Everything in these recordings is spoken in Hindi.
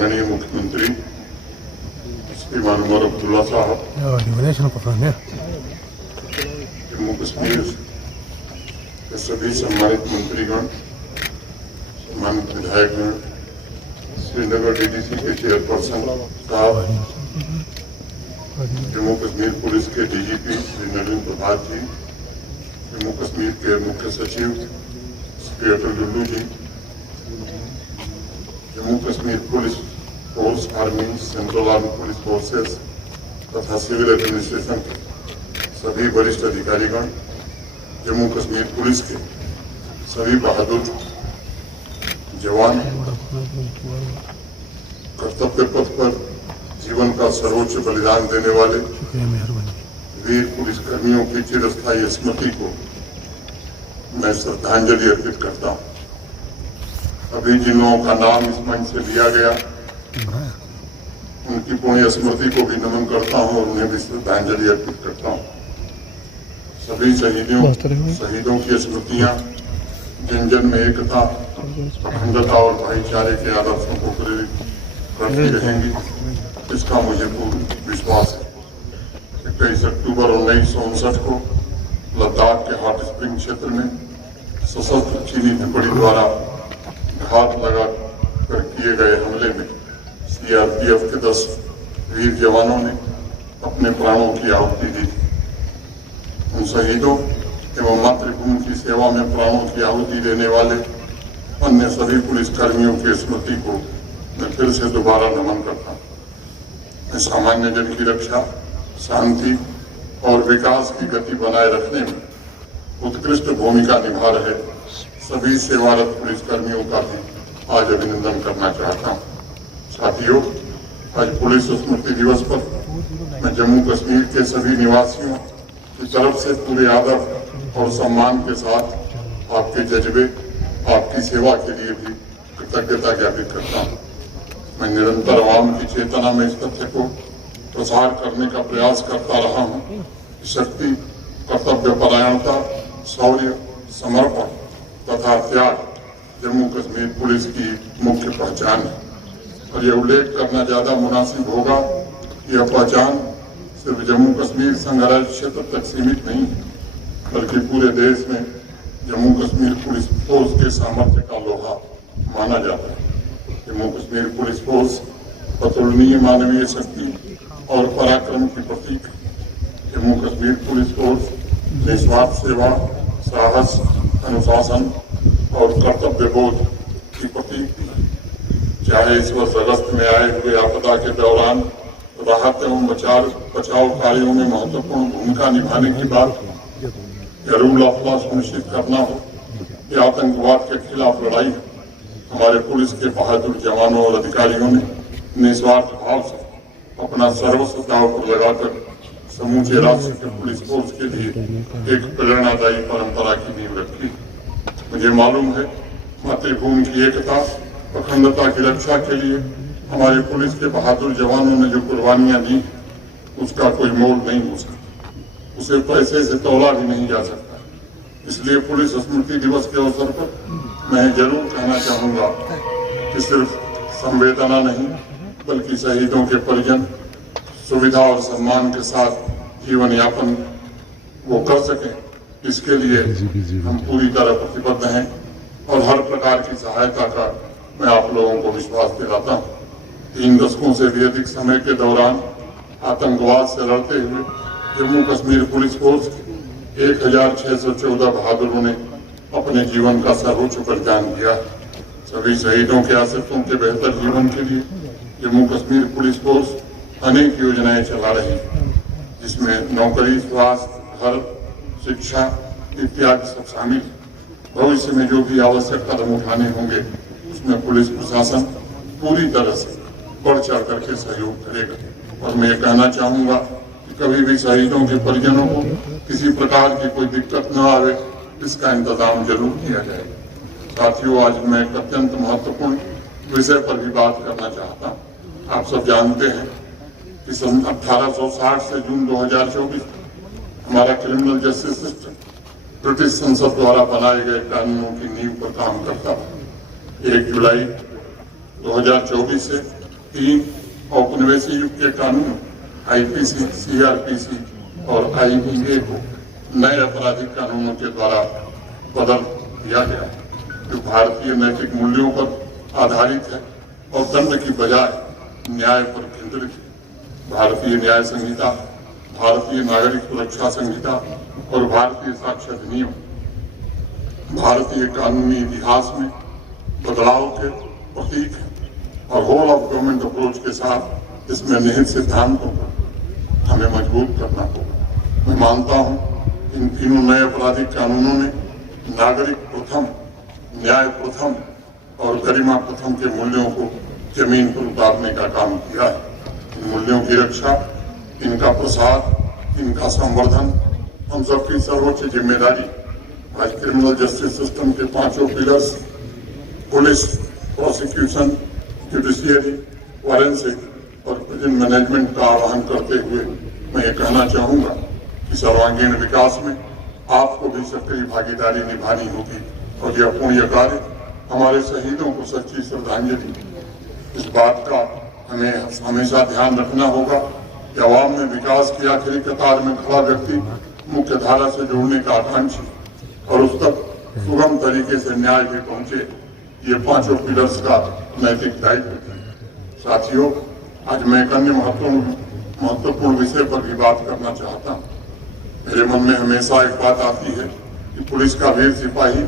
माननीय मुख्यमंत्री श्रीमान उमर अब्दुल्ला साहब, जम्मू कश्मीर के सभी सम्मानित मंत्रीगण, सम्मानित विधायकगण, श्रीनगर डीडीसी के चेयरपर्सन साहब, जम्मू कश्मीर पुलिस के डीजीपी श्री नरेंद्र प्रभात जी, जम्मू कश्मीर के मुख्य सचिव Shri Atal Dulloo ji, Jammu Kashmir police force, army, central army police forces तथा सिविल एडमिनिस्ट्रेशन के सभी वरिष्ठ अधिकारीगण, जम्मू कश्मीर पुलिस के सभी बहादुर जवान, कर्तव्य पथ पर जीवन का सर्वोच्च बलिदान देने वाले वीर पुलिसकर्मियों की चिरस्थायी स्मृति को मैं श्रद्धांजलि अर्पित करता हूं। अभी जिन लोगों का नाम इस मंच से लिया गया, उनकी पुण्य स्मृति को भी नमन करता हूं और उन्हें भी श्रद्धांजलि अर्पित करता हूं। सभी शहीदों की स्मृतियां जन जन में एकता, अखंडता और भाईचारे के आदर्शों को प्रेरित करती रहेंगी, इसका मुझे पूर्ण विश्वास है। 21 अक्टूबर 1959 को लद्दाख के हॉट स्प्रिंग क्षेत्र में सशस्त्र चीनी टुकड़ी द्वारा घात लगा कर किए गए हमले में सीआरपीएफ के 10 वीर जवानों ने अपने प्राणों की आहुति दी थी। उन शहीदों एवं मातृभूमि की सेवा में प्राणों की आहुति देने वाले अन्य सभी पुलिसकर्मियों की स्मृति को मैं फिर से दोबारा नमन करता हूँ। सामान्य जन की रक्षा, शांति और विकास की गति बनाए रखने में उत्कृष्ट भूमिका निभा रहे सभी सेवारत पुलिसकर्मियों का भी आज अभिनंदन करना चाहता हूँ। साथियों, आज पुलिस स्मृति दिवस पर मैं जम्मू कश्मीर के सभी निवासियों की तरफ से पूरे आदर और सम्मान के साथ आपके जज्बे, आपकी सेवा के लिए भी कृतज्ञता ज्ञापित करता हूँ। मैं निरंतर आवाम की चेतना में इस तथ्य को प्रसार करने का प्रयास करता रहा हूँ। शक्ति, कर्तव्य परायणता, शौर्य, समर्पण तथा त्याग जम्मू कश्मीर पुलिस की मुख्य पहचान है और यह उल्लेख करना ज्यादा मुनासिब होगा कि यह पहचान सिर्फ जम्मू कश्मीर संघराज्य क्षेत्र तक सीमित नहीं है, बल्कि पूरे देश में जम्मू कश्मीर पुलिस फोर्स के सामर्थ्य का लोहा माना जाता है। जम्मू कश्मीर पुलिस फोर्स अतुलनीय मानवीय शक्ति और पराक्रम की प्रतीक है। जम्मू कश्मीर पुलिस फोर्स निस्वार्थ सेवा, साहस, अनुशासन और कर्तव्य बोध की प्रतीक भी है। चाहे इस वर्ष अगस्त में आए हुए आपदा के दौरान राहत एवं बचाव कार्यों में महत्वपूर्ण भूमिका निभाने की बात हो, या रूल ऑफ लॉ सुनिश्चित करना हो, या आतंकवाद के खिलाफ लड़ाई हो, हमारे पुलिस के बहादुर जवानों और अधिकारियों ने निस्वार्थ भाव से अपना सर्वस्व दांव पर लगाकर समूचे राष्ट्र के पुलिस फोर्स के लिए एक प्रेरणादायी परंपरा की नींव रखी। मुझे मालूम है, मातृभूमि की एकता, अखंडता की रक्षा के लिए हमारे पुलिस के बहादुर जवानों ने जो कुर्बानियां दी, उसका कोई मोल नहीं हो सकता, उसे पैसे से तौला भी नहीं जा सकता। इसलिए पुलिस स्मृति दिवस के अवसर पर मैं जरूर कहना चाहूंगा कि सिर्फ संवेदना नहीं, बल्कि शहीदों के परिजन सुविधा और सम्मान के साथ जीवन यापन वो कर सकें, इसके लिए हम पूरी तरह प्रतिबद्ध हैं और हर प्रकार की सहायता का मैं आप लोगों को विश्वास दिलाता हूँ। 3 दशकों से भी अधिक समय के दौरान आतंकवाद से लड़ते हुए जम्मू कश्मीर पुलिस फोर्स के 1614 बहादुरों ने अपने जीवन का सर्वोच्च बलिदान दिया। सभी शहीदों के आश्रितों के बेहतर जीवन के लिए जम्मू कश्मीर पुलिस फोर्स अनेक योजनाएं चला रही है, जिसमें नौकरी, स्वास्थ्य, घर, शिक्षा इत्यादि सब शामिल है। भविष्य में जो भी आवश्यक कदम उठाने होंगे, उसमें पुलिस प्रशासन पूरी तरह से बढ़ चढ़ करके सहयोग करेगा। और मैं कहना चाहूंगा कि कभी भी शहीदों के परिजनों को किसी प्रकार की कोई दिक्कत न आवे, इसका इंतजाम जरूर किया जाएगा। साथियों, आज मैं एक अत्यंत महत्वपूर्ण विषय पर भी बात करना चाहता हूँ। आप सब जानते हैं कि सन 1860 से जून 2024 हमारा क्रिमिनल जस्टिस सिस्टम ब्रिटिश संसद द्वारा बनाए गए कानूनों की नींव पर काम करता है। 1 जुलाई 2024 से 3 औपनिवेशिक युग के कानून आईपीसी, सीआरपीसी और आईबीए को नए आपराधिक कानूनों के द्वारा बदल दिया गया, जो भारतीय नैतिक मूल्यों पर आधारित है और दंड की बजाय न्याय पर केंद्रित है। भारतीय न्याय संहिता, भारतीय नागरिक सुरक्षा संहिता और भारतीय साक्ष्य अधिनियम भारतीय कानूनी इतिहास में बदलाव के प्रतीक है और होल ऑफ गवर्नमेंट अप्रोच के साथ इसमें निहित सिद्धांतों को हमें मजबूत करना होगा। मैं मानता हूं इन तीनों नए आपराधिक कानूनों ने नागरिक प्रथम, न्याय प्रथम और गरिमा प्रथम के मूल्यों को जमीन पर उतारने का काम किया है। इन मूल्यों की रक्षा, इनका प्रसार, इनका संवर्धन हम सबकी सर्वोच्च जिम्मेदारी। आज क्रिमिनल जस्टिस सिस्टम के 5 pillars police, prosecution, judiciary, forensic और प्रिजन मैनेजमेंट का आह्वान करते हुए मैं ये कहना चाहूंगा कि सर्वांगीण विकास में आपको भी सक्रिय भागीदारी निभानी होगी और यह पुण्य कार्य हमारे शहीदों को सच्ची श्रद्धांजलि। इस बात का हमें हमेशा ध्यान रखना होगा कि अवाम में विकास की आखिरी कतार में खड़ा व्यक्ति मुख्य धारा से जोड़ने का आकांक्षी और उस तक सुगम तरीके से न्याय भी पहुंचे, ये 5 पिलर्स का नैतिक दायित्व है। साथियों, आज मैं एक अन्य महत्वपूर्ण विषय पर भी बात करना चाहता हूँ। मेरे मन में हमेशा एक बात आती है कि पुलिस का वीर सिपाही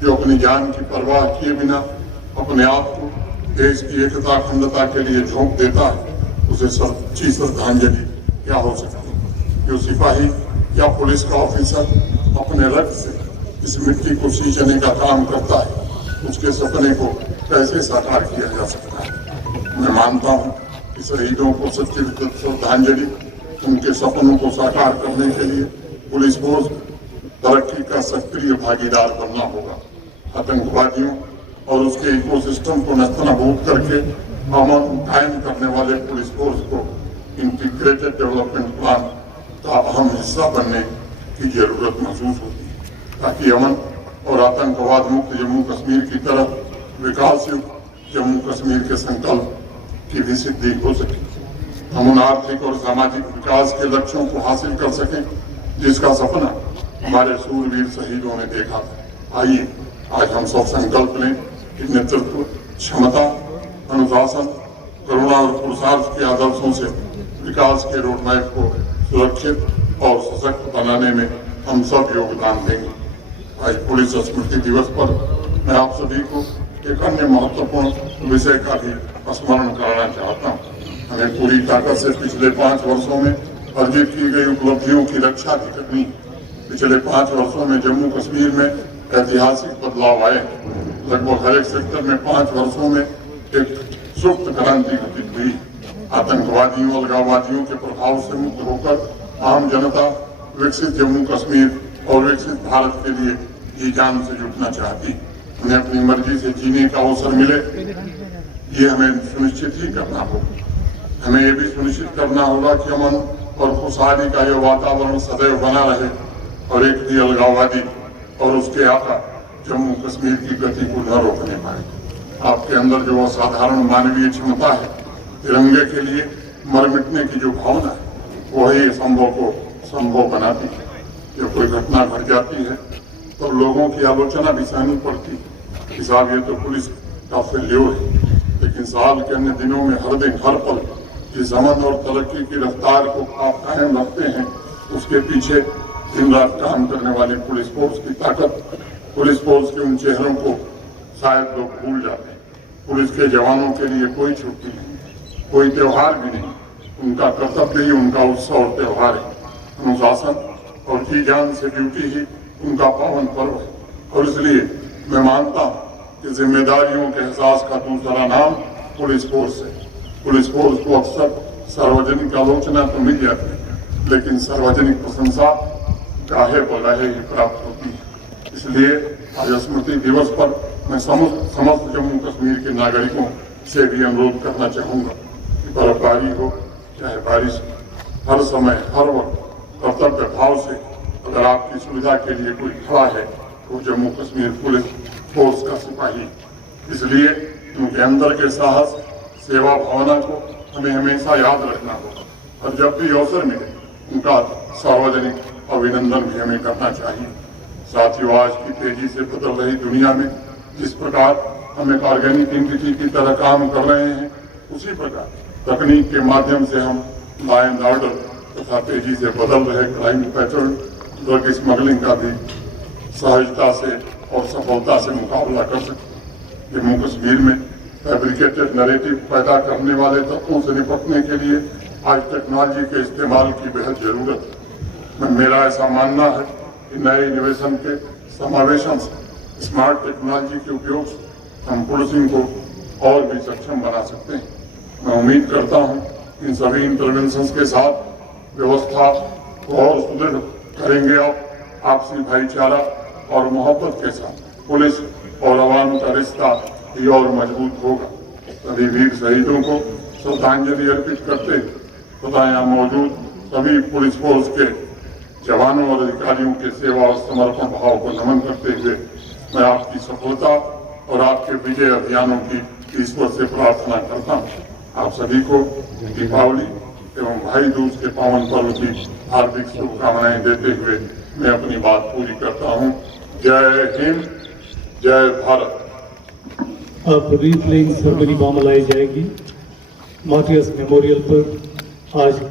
जो अपनी जान की परवाह किए बिना अपने आप को देश की एकता, अखंडता के लिए झोंक देता है, उसे सच्ची श्रद्धांजलि क्या हो सकती है। जो सिपाही या पुलिस का ऑफिसर अपने रक्त से इस मिट्टी को सींचने का काम करता है, उसके सपने को कैसे साकार किया जा सकता है। मैं मानता हूं कि शहीदों को सच्ची श्रद्धांजलि, उनके सपनों को साकार करने के लिए पुलिस फोर्स तरक्की का सक्रिय भागीदार बनना होगा। आतंकवादियों और उसके इकोसिस्टम को नस्तनाबूद करके अमन कायम करने वाले पुलिस फोर्स को इंटीग्रेटेड डेवलपमेंट प्लान का अहम हिस्सा बनने की जरूरत महसूस होती है, ताकि अमन और आतंकवाद मुक्त जम्मू कश्मीर की तरफ विकास युक्त जम्मू कश्मीर के संकल्प की भी सिद्धि हो सके। हम उन आर्थिक और सामाजिक विकास के लक्ष्यों को हासिल कर सकें जिसका सपना हमारे सूरवीर शहीदों ने देखा था। आइए आज हम सब संकल्प लें कि नेतृत्व, क्षमता, अनुशासन, करुणा और पुरुषार्थ के आदर्शों से विकास के रोडमैप को सुरक्षित और सशक्त बनाने में हम सब योगदान देंगे। आज पुलिस स्मृति दिवस पर मैं आप सभी को एक अन्य महत्वपूर्ण विषय का भी स्मरण कराना चाहता हूँ। हमें पूरी ताकत से पिछले 5 वर्षों में अर्जित की गई उपलब्धियों की रक्षा भी करनी। पिछले 5 वर्षों में जम्मू कश्मीर में ऐतिहासिक बदलाव आए। लगभग हर एक सेक्टर में 5 वर्षों में एक सुप्त क्रांति घटित हुई। आतंकवादियों, अलगाववादियों के प्रभाव से मुक्त होकर आम जनता विकसित जम्मू कश्मीर और विकसित भारत के लिए जी जान से जुटना चाहती। उन्हें अपनी मर्जी से जीने का अवसर मिले, ये हमें सुनिश्चित ही करना होगा। हमें ये भी सुनिश्चित करना होगा कि अमन और खुशहाली का यह वातावरण सदैव बना रहे और एक भी अलगाववादी और उसके आका जम्मू कश्मीर की गति को न रोकने पाए। आपके अंदर जो असाधारण मानवीय क्षमता है, तिरंगे के लिए मर मिटने की जो भावना है, वही संभव को संभव बनाती है। जब कोई घटना घट जाती है तो लोगों की आलोचना भी सहनी पड़ती है कि साहब ये तो पुलिस का फेल्योर है, लेकिन साल के अन्य दिनों में हर दिन हर पल जिस अमन और तरक्की की रफ्तार को आप कायम रखते हैं, उसके पीछे दिन रात काम करने वाली पुलिस फोर्स की ताकत, पुलिस फोर्स के उन चेहरों को शायद लोग भूल जाते हैं। पुलिस के जवानों के लिए कोई छुट्टी नहीं, कोई त्योहार भी नहीं, उनका कर्तव्य ही उनका उत्सव और त्योहार है। अनुशासन और जी जान से ड्यूटी ही उनका पावन पर्व है और इसलिए मैं मानता हूँ कि जिम्मेदारियों के एहसास का दूसरा नाम पुलिस फोर्स है। पुलिस फोर्स को अक्सर सार्वजनिक आलोचना तो मिल जाती है, लेकिन सार्वजनिक प्रशंसा गाहे बगाहे ही प्राप्त होती है। इसलिए आज स्मृति दिवस पर मैं समस्त जम्मू कश्मीर के नागरिकों से भी अनुरोध करना चाहूंगा कि बर्फबारी हो चाहे बारिश, हर समय हर वक्त कर्तव्य भाव से अगर आपकी सुविधा के लिए कोई खड़ा है तो जम्मू कश्मीर पुलिस फोर्स का सिपाही। इसलिए उनके अंदर के साहस, सेवा भावना को हमें हमेशा याद रखना होगा और जब भी अवसर मिले उनका सार्वजनिक अभिनंदन भी हमें करना चाहिए। साथियों, आज की तेजी से बदल रही दुनिया में जिस प्रकार हम एक ऑर्गेनिक एंटिटी की तरह काम कर रहे हैं, उसी प्रकार तकनीक के माध्यम से हम लॉ एंड ऑर्डर तथा तेजी से बदल रहे क्राइम पैटर्न, ड्रग स्मगलिंग का भी सहजता से और सफलता से मुकाबला कर सकते हैं। जम्मू कश्मीर में फैब्रिकेटेड नैरेटिव पैदा करने वाले तत्वों से निपटने के लिए आज टेक्नोलॉजी के इस्तेमाल की बेहद जरूरत है। मेरा ऐसा मानना है कि नए इनोवेशन के समावेशन से, स्मार्ट टेक्नोलॉजी के उपयोग से हम पुलिसिंग को और भी सक्षम बना सकते हैं। मैं उम्मीद करता हूं इन सभी इंटरवेंशन के साथ व्यवस्था को और सुदृढ़ करेंगे और आपसी भाईचारा और मोहब्बत के साथ पुलिस और आवाम का रिश्ता भी और मजबूत होगा। सभी वीर शहीदों को श्रद्धांजलि अर्पित करते तथा यहाँ मौजूद सभी पुलिस फोर्स के जवानों और अधिकारियों के सेवा और समर्पण भाव को नमन करते हुए मैं आपकी सफलता और आपके विजय अभियानों की ईश्वर से प्रार्थना करता हूँ। आप सभी को दीपावली एवं भाई दूज के पावन पर्व की हार्दिक शुभकामनाएं देते हुए मैं अपनी बात पूरी करता हूँ। जय हिंद, जय भारत। अब रीप्लेइंग सेरेमनी मामलाई जाएगी। मार्टियर्स मेमोरियल पर आज की